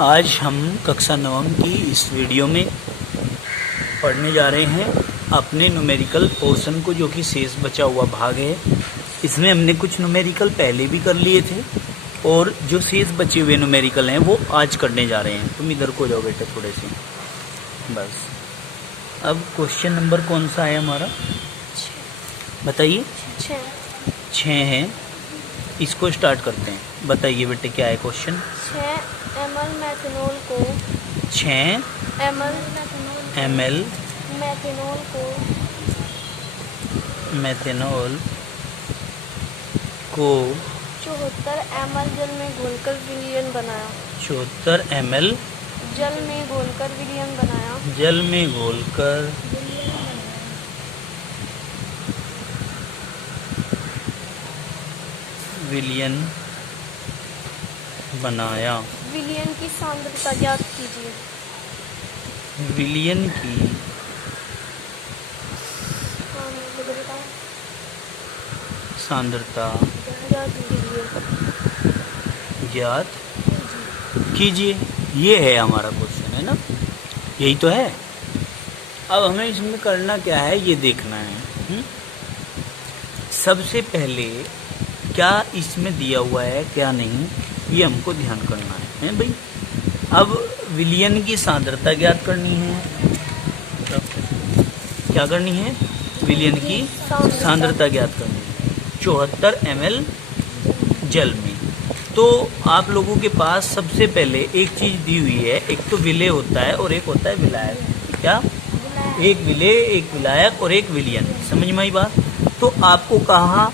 आज हम कक्षा 9 की इस वीडियो में पढ़ने जा रहे हैं अपने न्यूमेरिकल पोर्शन को, जो कि शेष बचा हुआ भाग है। इसमें हमने कुछ न्यूमेरिकल पहले भी कर लिए थे और जो शेष बचे हुए न्यूमेरिकल हैं वो आज करने जा रहे हैं। तुम इधर को जाओ बेटे थोड़े से, बस। अब क्वेश्चन नंबर कौन सा है हमारा, बताइए। 6 है। इसको स्टार्ट करते हैं। बताइए बेटे क्या है क्वेश्चन। 6 ml मेथनॉल को 6 ml मेथनॉल को 74 ml जल में घोलकर विलयन बनाया। 74 ml जल में घोलकर विलयन बनाया। जल में घोलकर विलयन बनाया। विलयन की सांद्रता ज्ञात कीजिए। विलयन की सांद्रता ज्ञात कीजिए। ये है हमारा क्वेश्चन, है ना, यही तो है। अब हमें इसमें करना क्या है ये देखना है। सबसे पहले क्या इसमें दिया हुआ है क्या नहीं, ये हमको ध्यान करना है भाई। अब विलयन की सांद्रता ज्ञात करनी है। क्या करनी है? विलयन की सांद्रता ज्ञात करनी है 74 ml जल में। तो आप लोगों के पास सबसे पहले एक चीज दी हुई है, एक तो विलेय होता है और एक होता है विलायक। क्या? एक विलेय, एक विलायक और एक विलयन। समझ में आई बात? तो आपको कहा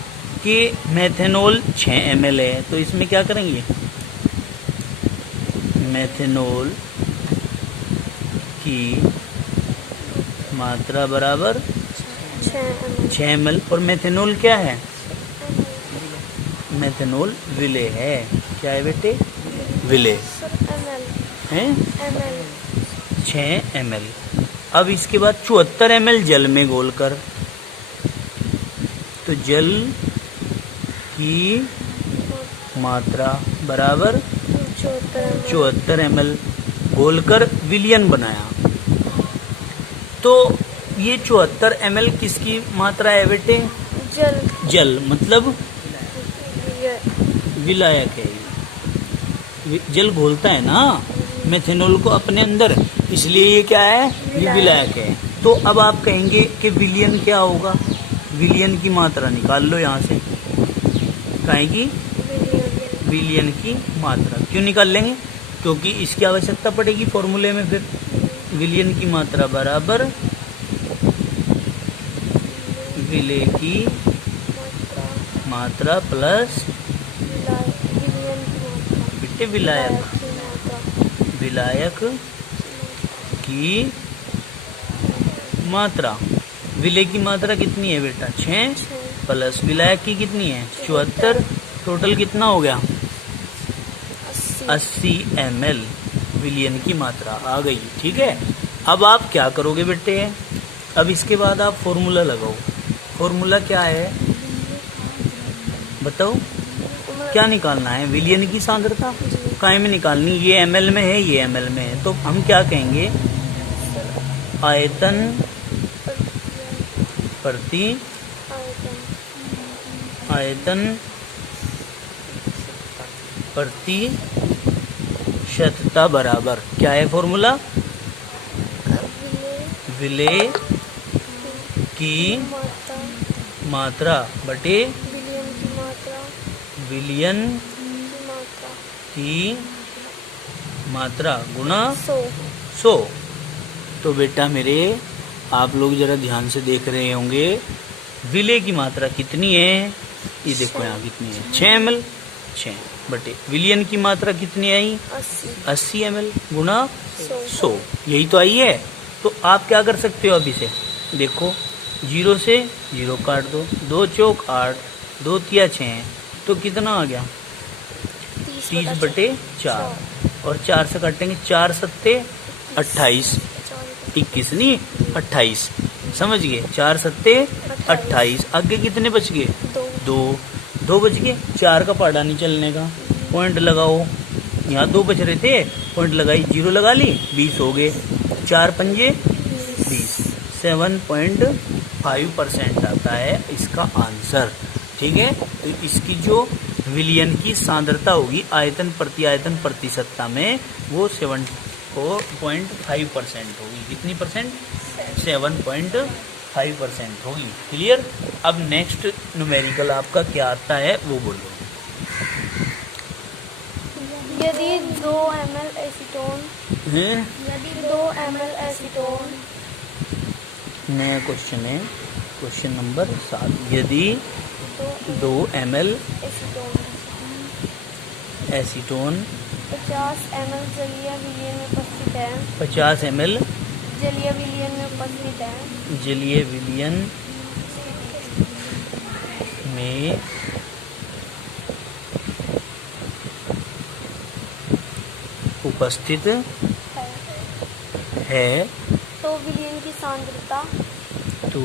कि मेथनॉल 6 ml है, तो इसमें क्या करेंगे? मेथनॉल की मात्रा बराबर 6 ml। और मेथनॉल क्या है? मेथनॉल विलेय है। क्या है बेटे? विलेय है 6 ml। अब इसके बाद 74 ml जल में घोलकर, तो जल की मात्रा बराबर 74 ml घोलकर विलयन बनाया। तो ये 74 ml किसकी मात्रा है बेटे? जल मतलब विलायक है। जल घोलता है ना मेथनॉल को अपने अंदर, इसलिए ये क्या है? ये विलायक है। तो अब आप कहेंगे कि विलयन क्या होगा? विलयन की मात्रा निकाल लो यहाँ से। कहेंगी विलयन की मात्रा। क्यों निकाल लेंगे? क्योंकि इसकी आवश्यकता पड़ेगी फॉर्मूले में। फिर विलयन की मात्रा बराबर विलेय की मात्रा प्लस बेटे विलायक की मात्रा। विलेय की मात्रा कितनी है बेटा? 6 प्लस विलायक की कितनी है? 74। टोटल कितना हो गया? 80 ml विलयन की मात्रा आ गई। ठीक है। अब आप क्या करोगे बेटे? अब इसके बाद आप फॉर्मूला लगाओ। फॉर्मूला क्या है बताओ? क्या निकालना है? विलयन की सांद्रता। काय में निकालनी? ये ml में है, ये ml में है। तो हम क्या कहेंगे? आयतन प्रति शतता बराबर। क्या है फॉर्मूला? विलेय की मात्रा बटे विलयन की मात्रा गुणा 100। तो बेटा मेरे, आप लोग जरा ध्यान से देख रहे होंगे विलेय की मात्रा कितनी है। ये देखो यहाँ कितनी है? 6 ml। 6 बटे विलयन की मात्रा कितनी आई? 80 ml गुणा 100। यही तो आई है। तो आप क्या कर सकते हो? अब इसे देखो, 0 से 0 काट दो, 2 चौक 8, 2 तिया 6, तो कितना आ गया? 30 बटे 4। और 4 से काटेंगे, 4 सत्ते 28, 21 नहीं 28। समझ गए? 4 सत्ते 28। आगे कितने बच गए? 2 बच गए। 4 का पहाड़ा नहीं चलने का। पॉइंट लगाओ, यहाँ 2 बच रहे थे, पॉइंट लगाई, 0 लगा ली, 20 हो गए, 4 पंजे 20, 7.5% आता है इसका आंसर। ठीक है, तो इसकी जो विलयन की सांद्रता होगी आयतन प्रति आयतन प्रतिशतता में वो 7.5% होगी। कितनी परसेंट? 7.5% होगी। क्लियर? अब नेक्स्ट न्यूमेरिकल आपका क्या आता है वो बोलो। यदि 2 ml एसीटोन नया क्वेश्चन है, क्वेश्चन नंबर 7। यदि 2 ml एसीटोन 50 ml जलीय विलयन में उपस्थित है, 50 ml जलीय विलयन में उपस्थित है, जलीय विलयन में उपस्थित है, तो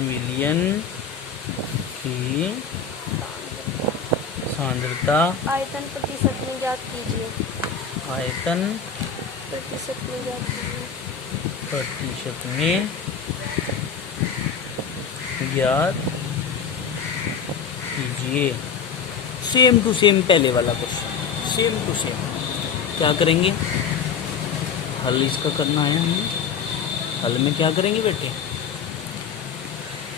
विलयन की सांद्रता आयतन प्रतिशत में ज्ञात कीजिए। आयतन प्रतिशत में ज्ञात कीजिए। प्रतिशत में ज्ञात कीजिए। सेम टू सेम पहले वाला क्वेश्चन, सेम टू सेम। क्या करेंगे? हल इसका करना है हमें। हल में क्या करेंगे बेटे?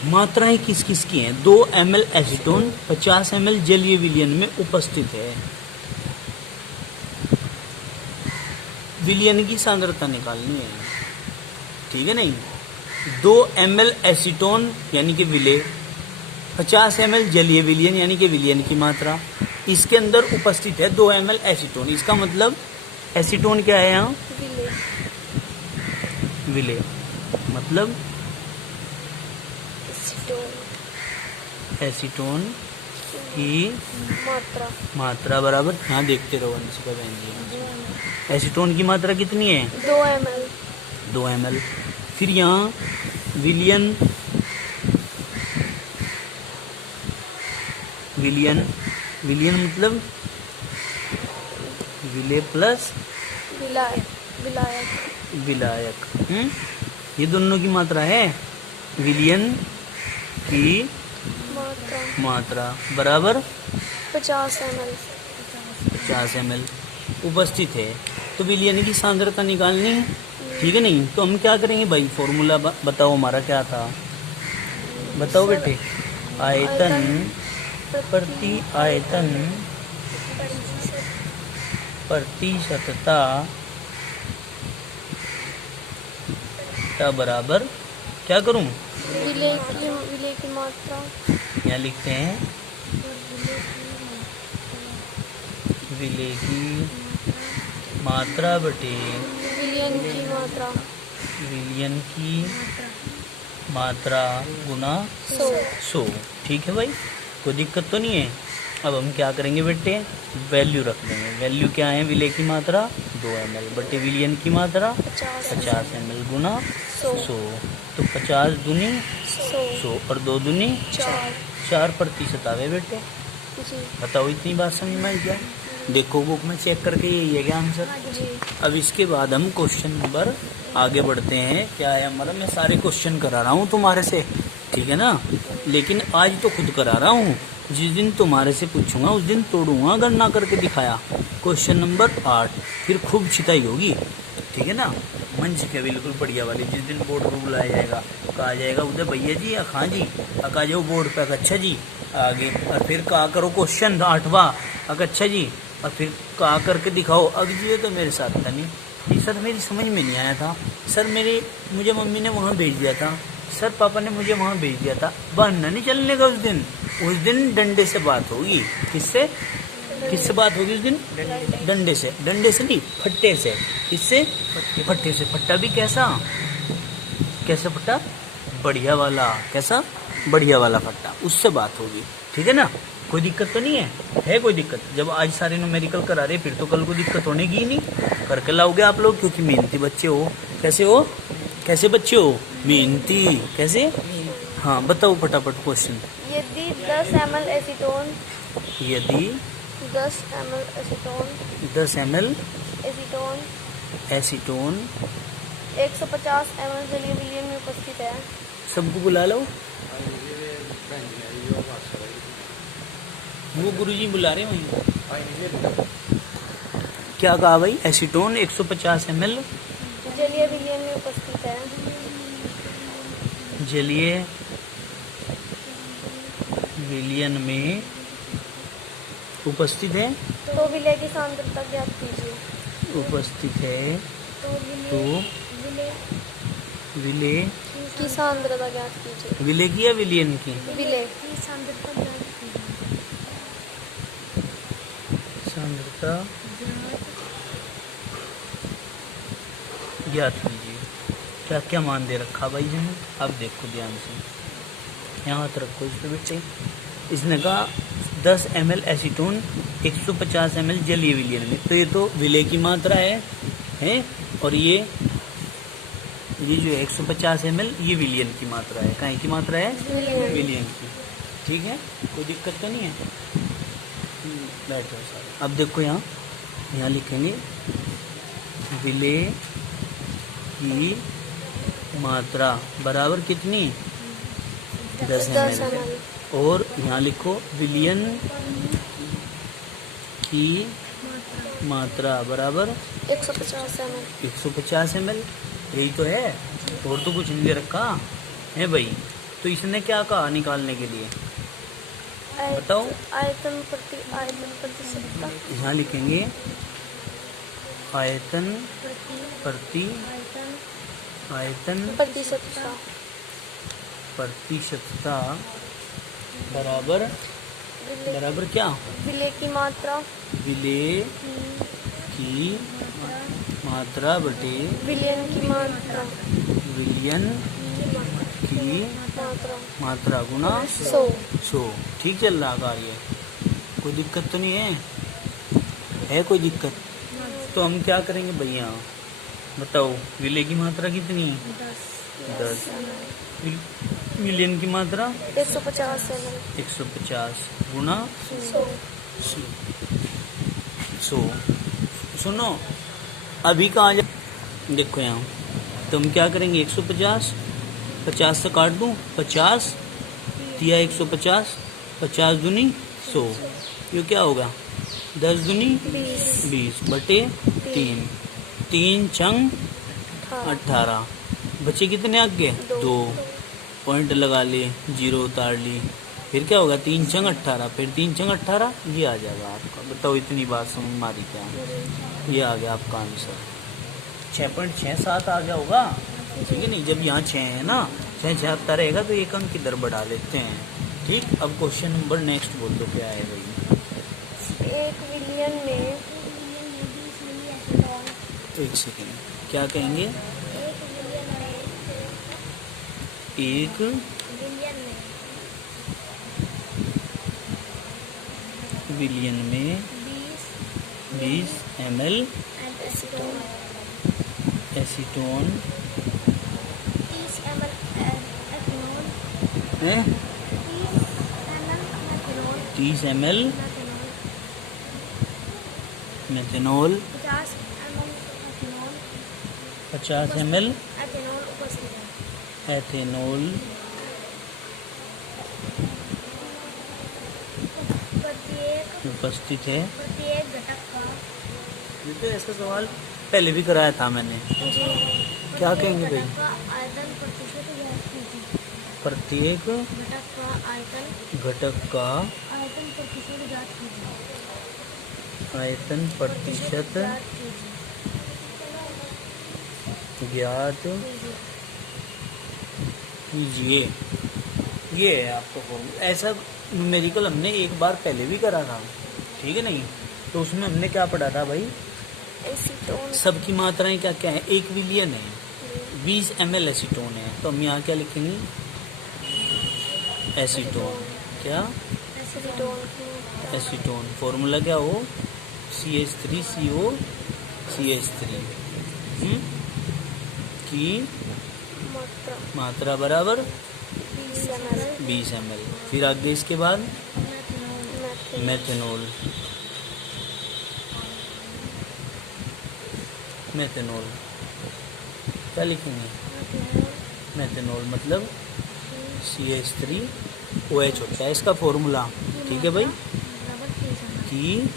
मात्राएं किस किस की हैं? 2 ml एसीटोन 50 ml जलीय विलयन में उपस्थित है। विलयन की सांद्रता निकालनी है, ठीक है नहीं? 2 ml एसीटोन यानी कि विलेय, 50 ml जलीय विलयन यानी कि विलयन की मात्रा, इसके अंदर उपस्थित है 2 ml एसीटोन। इसका मतलब एसीटोन क्या है यहाँ? विलेय मतलब एसीटोन की मात्रा बराबर, यहाँ देखते रहो अंशिका बहन जी। एसीटोन की मात्रा कितनी है? 2 ml। 2 ml। फिर यहाँ विलयन मतलब विलेय प्लस विलायक। ये दोनों की मात्रा है। विलयन की मात्रा बराबर 50 ml। 50 ml उपस्थित है, तो विलयन की सांद्रता निकालनी है, ठीक है नहीं? तो हम क्या करेंगे भाई? फॉर्मूला बताओ हमारा क्या था, बताओ बेटे। आयतन प्रति आयतन प्रतिशतता बराबर क्या करूं? विलेय की मात्रा। यहाँ लिखते हैं विलेय की मात्रा बटे विलयन की मात्रा गुना 100। ठीक है भाई, कोई दिक्कत तो नहीं है। अब हम क्या करेंगे बेटे? वैल्यू रख देंगे। वैल्यू क्या है? विलेय की मात्रा 2 ml बटे विलयन की मात्रा 50 ml गुना 100। तो 50 दूनी 100 और 2 दूनी 4% आवे बेटे। बताओ इतनी बात समझ में आई क्या? देखो बुक में चेक करके यही है क्या आंसर? अब इसके बाद हम क्वेश्चन नंबर आगे बढ़ते हैं। क्या है हमारा? मैं सारे क्वेश्चन करा रहा हूँ तुम्हारे से, ठीक है ना? लेकिन आज तो खुद करा रहा हूँ, जिस दिन तुम्हारे से पूछूंगा उस दिन तोड़ूंगा गणना करके दिखाया। क्वेश्चन नंबर 8 फिर खूब छिताई होगी, ठीक है ना? मंच के बिल्कुल बढ़िया वाली। जिस दिन बोर्ड पर बुलाया जाएगा, कहा जाएगा उधर भैया जी खां जी आ जाओ बोर्ड पे, अच्छा जी आगे, और फिर कहा करो क्वेश्चन 8वां, अच्छा जी, और फिर कहा करके दिखाओ। अब जी तो मेरे साथ था नहीं, सर मेरी समझ में नहीं आया था, सर मुझे मम्मी ने वहाँ भेज दिया था, सर पापा ने मुझे वहाँ भेज दिया था। बहाना नहीं चलने का उस दिन डंडे से बात होगी। किससे बात होगी उस दिन? डंडे से नहीं, फट्टे से। किससे? फट्टे से। फट्टा भी कैसा फट्टा? बढ़िया वाला। कैसा? बढ़िया वाला फट्टा, उससे बात होगी, ठीक है ना? कोई दिक्कत तो नहीं है कोई दिक्कत? जब आज सारे न्यूमेरिकल करा रहे, फिर तो कल को दिक्कत होने की ही नहीं। करके लाओगे आप लोग, क्योंकि मेहनती बच्चे हो। कैसे बच्चे हो? मेहनती। कैसे? हाँ बताओ फटाफट क्वेश्चन। यदि 10 ml acetone 10 ml acetone 10 ml acetone acetone 150 ml जलीय विलयन में उपस्थित है। सबको बुला लो। वो गुरुजी बुला रहे हैं वहीं। क्या कहा भाई? एसीटोन 150 ml जलीय विलयन में उपस्थित है। जलीय विलयन में उपस्थित है। तो विलय की सांद्रता ज्ञात कीजिए। उपस्थित है तो विलय की सांद्रता ज्ञात कीजिए। विलय की या विलयन की? विलय की सांद्रता ज्ञात कीजिए। सांद्रता ज्ञात कीजिए। क्या क्या मान दे रखा भाई जी ने? अब देखो ध्यान से, यहाँ हाथ रखो इस पे बेटे। इसने कहा 10 ml एसीटोन 150 ml जलीय विलयन में, तो ये तो विलय की मात्रा है और ये जो 150 ml ये विलयन की मात्रा है। कहाँ की मात्रा है? विलयन की। ठीक है, कोई दिक्कत तो नहीं है। बैठो सारे। अब देखो यहाँ लिखेंगे विलय की मात्रा बराबर कितनी? 10 ml। और यहाँ लिखो विलयन की मात्रा बराबर 150 ml। 150 ml। यही तो है, और तो कुछ नहीं दे रखा है भाई। तो इसने क्या कहा निकालने के लिए? बताओ। आयतन प्रतिशतता। यहाँ लिखेंगे आयतन प्रति प्रतिशतता बराबर क्या? विलय की मात्रा। विलय की मात्रा बटे विलयन की मात्रा। विलयन की मात्रा गुना 100। ठीक चल रहा कार्य? कोई दिक्कत तो नहीं है कोई दिक्कत? तो हम क्या करेंगे भैया बताओ। विलय की मात्रा कितनी? 10। विलयन की मात्रा 150 ml। 150 गुना 100। सुनो अभी कहाँ जा, देखो यहाँ तो हम क्या करेंगे? 150 50 से काट दूं, 50 दिया 150, 50 दूनी 100। ये क्या होगा? 10 दूनी 20 बटे 3 छंग 18। बच्चे कितने आगे? 2 पॉइंट लगा लिए, 0 उतार ली। फिर क्या होगा? 3 छंग 18, फिर 3 छंग 18 ये आ जाएगा आपका। बताओ इतनी बात समझ मारी क्या? ये आ गया आपका आंसर। 6.67 आ जाओगा। ठीक है नहीं? जब यहाँ 6 है ना, 6 आता रहेगा तो एक अंक किधर बढ़ा लेते हैं। ठीक, अब क्वेश्चन नंबर नेक्स्ट बोल दो क्या है भाई? एक विलयन में एक सेकेंड, क्या कहेंगे? एक विलयन में 20 ml acetone 30 ml methanol 50 ml ethanol उपस्थित है। प्रत्येक घटक का। ये तो ऐसा सवाल पहले भी कराया था मैंने। क्या कहेंगे भाई? आयतन प्रतिशत ज्ञात कीजिए। प्रत्येक घटक का आयतन प्रतिशत ज्ञात कीजिए। आयतन प्रतिशत ज्ञात कीजिए। ये है आपका फॉर्मूला। ऐसा न्यूमेरिकल हमने एक बार पहले भी करा था। ठीक है नहीं? तो उसमें हमने क्या पढ़ा था भाई? एसीटोन। सबकी मात्राएं क्या क्या है? एक विलियन है, 20 ml एसीटोन है। तो हम यहाँ क्या लिखेंगे? एसीटोन। क्या? एसीटोन। फॉर्मूला क्या हो? CH3CO CH3 की मात्रा बराबर 20 ml। फिर आगे इसके बाद मेथेनॉल मेथेनॉल। क्या लिखेंगे? मेथेनॉल मतलब CH3OH होता है इसका फॉर्मूला। ठीक है भाई, की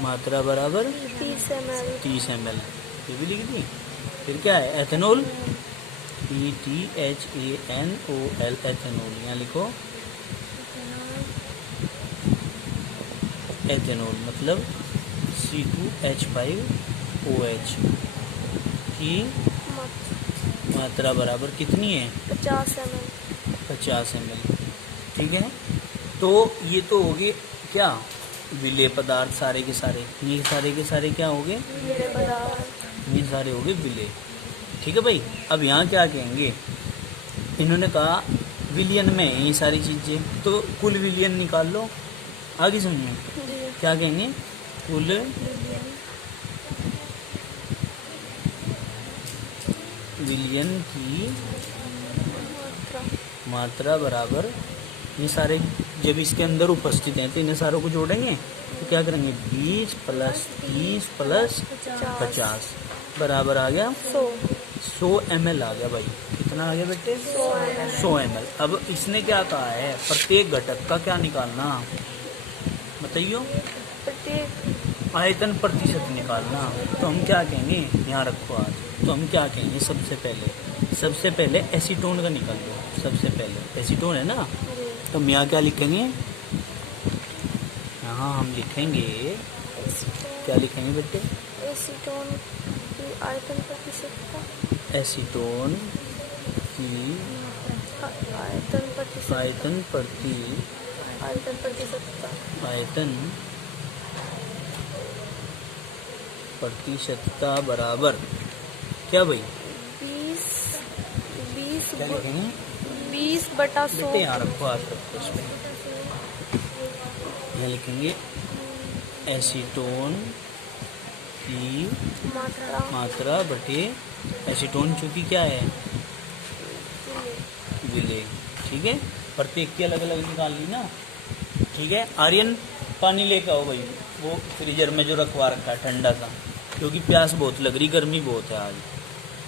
मात्रा बराबर 30 ml, ये भी लिख दी। फिर क्या है? Ethanol, ETHANOL, ethanol. यहाँ लिखो एथेनॉल मतलब C2H5OH की मात्रा बराबर कितनी है? 50 ml। ठीक है, तो ये तो हो गए क्या? विलेय पदार्थ सारे के सारे। ये सारे के सारे क्या हो गए? ये सारे हो गए विलेय। ठीक है भाई, अब यहाँ क्या कहेंगे? इन्होंने कहा विलियन में ये सारी चीजें, तो कुल विलियन निकाल लो। आगे समझिए क्या कहेंगे? कुल विलियन की मात्रा बराबर, ये सारे जब इसके अंदर उपस्थित हैं तो इन्हें सारों को जोड़ेंगे तो क्या करेंगे? 20 + 30 + 50 बराबर आ गया 100 ml आ गया भाई। कितना आ गया बेटे? 100 ml। अब इसने क्या कहा है? प्रत्येक घटक का क्या निकालना बताइयो? आयतन प्रतिशत निकालना। तो हम क्या कहेंगे? यहाँ रखो आज। तो हम क्या कहेंगे? सबसे पहले एसीटोन का निकाल दो। सबसे पहले एसीटोन है ना, तो हम यहाँ क्या लिखेंगे? यहाँ हम लिखेंगे, क्या लिखेंगे बेटे? एसीटोन की आयतन प्रतिशतता। एसीटोन की आयतन प्रतिशतता बराबर क्या भाई? 20 क्या लिखेंगे? 20/100। बेटे यहाँ रखो, हाथ रखो इसमें। यहाँ लिखेंगे एसीटोन की मात्रा बटे एसीटोन, चूंकि क्या है? विलेय। ठीक है, प्रत्येक की अलग अलग निकाल ली ना। ठीक है, आर्यन पानी लेकर आओ भाई, वो फ्रीजर में जो रखवा रखा है ठंडा सा, क्योंकि प्यास बहुत लग रही, गर्मी बहुत है आज।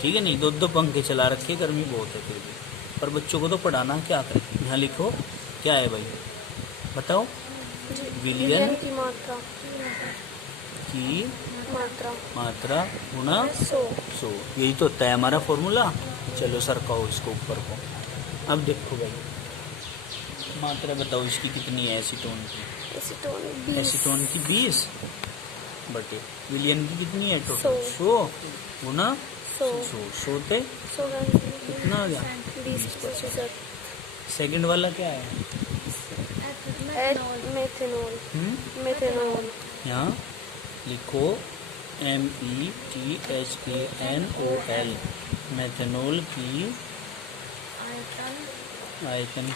ठीक है, नहीं 2 पंखे चला रखे, गर्मी बहुत है फिर भी, पर बच्चों को तो पढ़ाना, क्या करें? यहाँ लिखो क्या है भाई, बताओ? विलियन की मात्रा गुना 100। यही तो होता है हमारा फॉर्मूला। चलो सरकाओ इसको ऊपर को। अब देखो भाई, मात्रा बताओ इसकी कितनी है? एसीटोन की 20 बटे विलियन की कितनी है? टोटल 100 गुना 100 थे कितना आ गया? 20%। सेकंड वाला क्या है? मेथेनॉल। यहाँ लिखो METHANOL, मेथेनॉल की आयतन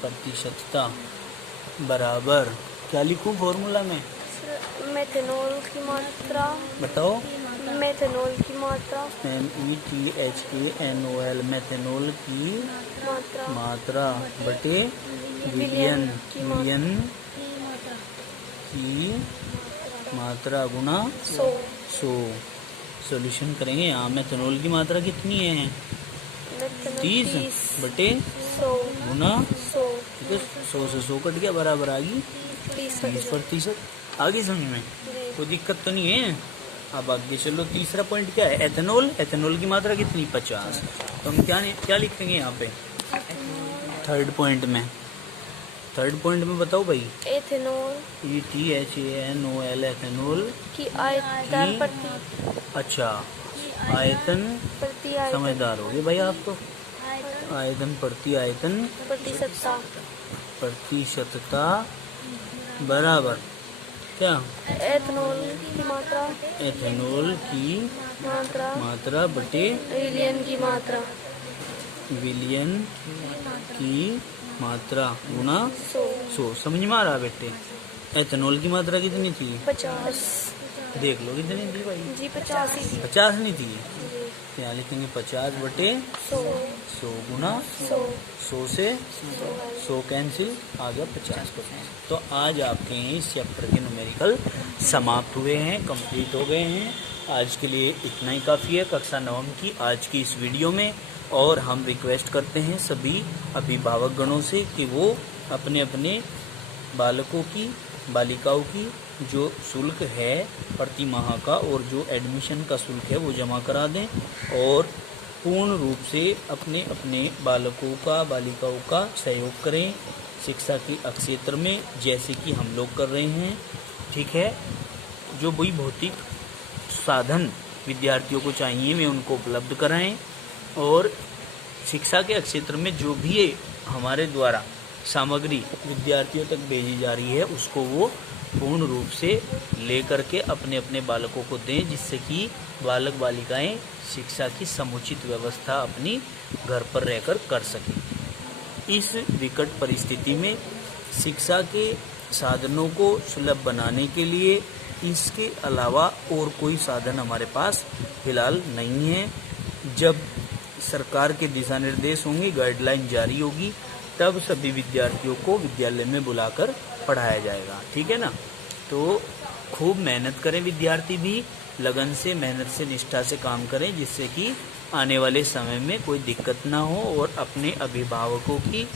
प्रतिशतता बराबर क्या लिखूं फॉर्मूला में? मेथेनॉल की मात्रा बताओ। मेथेनॉल की मात्रा METHANOL, मेथेनॉल की मात्रा बटे विलियन की मात्रा गुना 100। सॉल्यूशन करेंगे। यहाँ मेथेनॉल की मात्रा कितनी है? 30 बटे 100 गुना 100। 100 से 100 कट गया, बराबर आ गई 30%। आगे समझ में कोई दिक्कत तो नहीं है? अब आगे चलो, तीसरा पॉइंट क्या है? एथेनॉल की मात्रा कितनी? 50। तो हम क्या लिखेंगे यहाँ पे थर्ड पॉइंट में बताओ भाई। एथेनॉल ETHANOL, एथेनॉल की आयतन आयतन समझदार हो गए भाई आप तो। आयतन प्रतिशतता बराबर क्या? एथेनॉल की मात्रा बटे विलियन की मात्रा गुना 100। समझ में आ रहा बेटे? एथेनॉल की मात्रा कितनी थी? 50। देख लो कितनी थी भाई? जी 50 ही थी। 50 नहीं थी? जी तो यहाँ लिखेंगे 50/100 गुना 100 से 100 कैंसिल, आ गया 50%। तो आज आपके इस चैप्टर के न्यूमेरिकल समाप्त हुए हैं, कंप्लीट हो गए हैं। आज के लिए इतना ही काफ़ी है कक्षा 9 की आज की इस वीडियो में। और हम रिक्वेस्ट करते हैं सभी अभिभावक गणों से कि वो अपने अपने बालकों की, बालिकाओं की जो शुल्क है प्रति माह का और जो एडमिशन का शुल्क है वो जमा करा दें और पूर्ण रूप से अपने अपने बालकों का, बालिकाओं का सहयोग करें शिक्षा के क्षेत्र में, जैसे कि हम लोग कर रहे हैं। ठीक है, जो भी भौतिक साधन विद्यार्थियों को चाहिए वे उनको उपलब्ध कराएं और शिक्षा के क्षेत्र में जो भी हमारे द्वारा सामग्री विद्यार्थियों तक भेजी जा रही है उसको वो पूर्ण रूप से ले करके अपने अपने बालकों को दें, जिससे कि बालक बालिकाएं शिक्षा की समुचित व्यवस्था अपनी घर पर रहकर कर सकें। इस विकट परिस्थिति में शिक्षा के साधनों को सुलभ बनाने के लिए इसके अलावा और कोई साधन हमारे पास फिलहाल नहीं है। जब सरकार के दिशा निर्देश होंगे, गाइडलाइन जारी होगी, तब सभी विद्यार्थियों को विद्यालय में बुलाकर पढ़ाया जाएगा। ठीक है ना? तो खूब मेहनत करें, विद्यार्थी भी लगन से, मेहनत से, निष्ठा से काम करें, जिससे कि आने वाले समय में कोई दिक्कत ना हो और अपने अभिभावकों की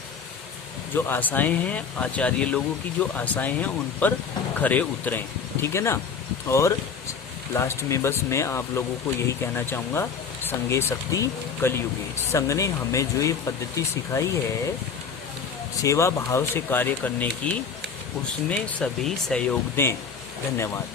जो आशाएं हैं, आचार्य लोगों की जो आशाएं हैं उन पर खरे उतरें। ठीक है ना? और लास्ट में बस मैं आप लोगों को यही कहना चाहूँगा, संगे शक्ति कलयुगे। संघ ने हमें जो ये पद्धति सिखाई है सेवा भाव से कार्य करने की, उसमें सभी सहयोग दें। धन्यवाद।